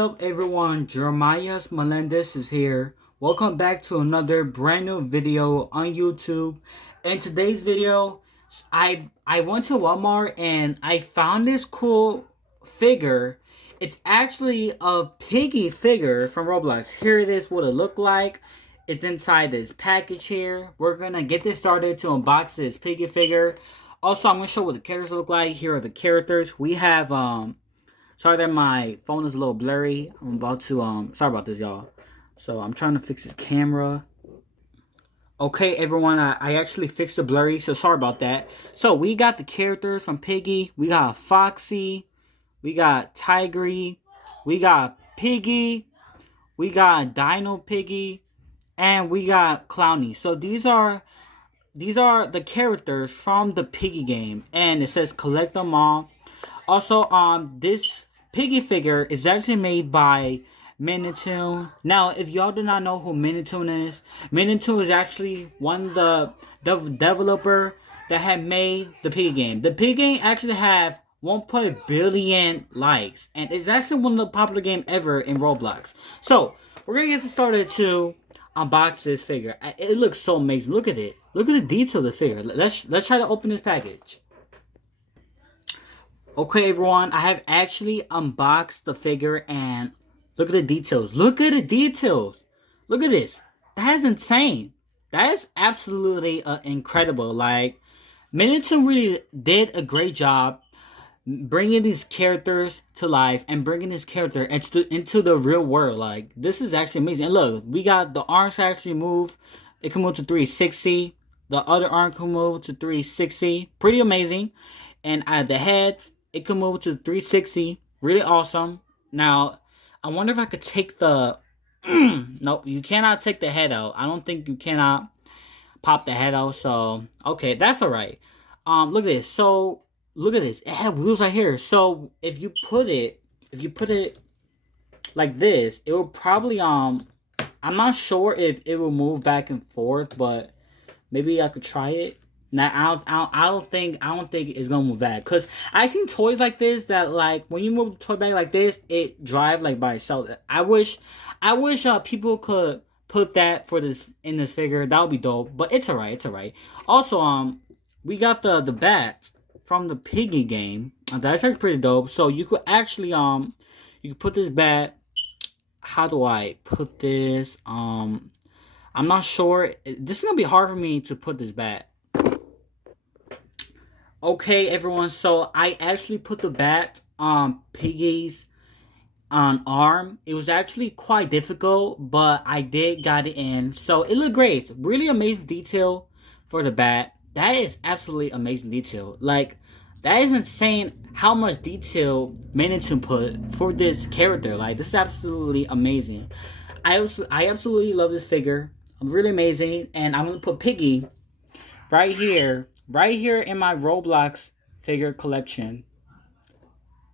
up, everyone? Jeremiah Melendez is here. Welcome back to another brand new video on YouTube. In today's video, I went to Walmart and I found this cool figure. It's actually a Piggy figure from Roblox. Here it is, what it looked like. It's inside this package here. We're gonna get this started to unbox this Piggy figure. Also, I'm gonna show what the characters look like. Here are the characters. We have sorry that my phone is a little blurry. I'm about to sorry about this, y'all. So I'm trying to fix this camera. Okay, everyone, I actually fixed the blurry, so sorry about that. So we got the characters from Piggy. We got Foxy. We got Tigery. We got Piggy. We got Dino Piggy. And we got Clowny. So these are the characters from the Piggy game. And it says collect them all. Also, this Piggy figure is actually made by Minitoon. Now, if y'all do not know who Minitoon is actually one of the developer that had made the Piggy game. The Piggy game actually have 1 billion likes, and it's actually one of the popular game ever in Roblox. So, we're gonna get started to unbox this figure. It looks so amazing. Look at it. Look at the detail of the figure. Let's try to open this package. Okay, everyone, I have actually unboxed the figure and look at the details. Look at the details. Look at this. That is insane. That is absolutely incredible. Like, Miniatures really did a great job bringing these characters to life and bringing this character into the real world. Like, this is actually amazing. And look, we got the arms actually move. It can move to 360. The other arm can move to 360. Pretty amazing. And the heads, it can move to 360. Really awesome. Now, I wonder if I could take the... Nope, you cannot take the head out. I don't think you cannot pop the head out. So, okay, that's alright. Look at this. So, look at this. It had wheels right here. So, if you put it like this, it will probably, I'm not sure if it will move back and forth, but maybe I could try it. Now I don't think it's gonna move back, cause I seen toys like this that, like, when you move the toy back like this, it drive like by itself. I wish people could put that in this figure. That would be dope. But it's alright. It's alright. Also, we got the bat from the Piggy game. That's actually pretty dope. So you could actually you could put this bat. How do I put this? I'm not sure. This is gonna be hard for me to put this bat. Okay, everyone, so I actually put the bat on Piggy's arm. It was actually quite difficult, but I did got it in. So it looked great. Really amazing detail for the bat. That is absolutely amazing detail. Like, that is insane how much detail Minitoon put for this character. Like, this is absolutely amazing. I absolutely love this figure. Really amazing. And I'm going to put Piggy right here in my Roblox figure collection.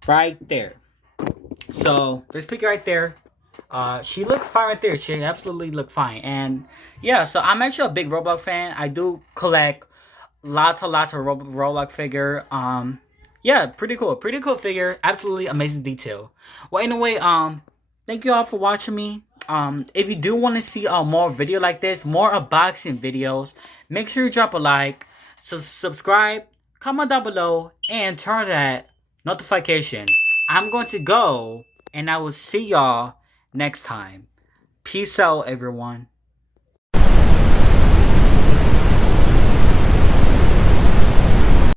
Right there. So, there's Piggy right there. She looked fine right there. She absolutely looked fine. And, yeah, so I'm actually a big Roblox fan. I do collect lots of Roblox figure. Yeah, pretty cool. Pretty cool figure. Absolutely amazing detail. Well, anyway, thank you all for watching me. If you do want to see more video like this, more unboxing videos, make sure you drop a like. So subscribe, comment down below, and turn that notification. I'm going to go, and I will see y'all next time. Peace out, everyone.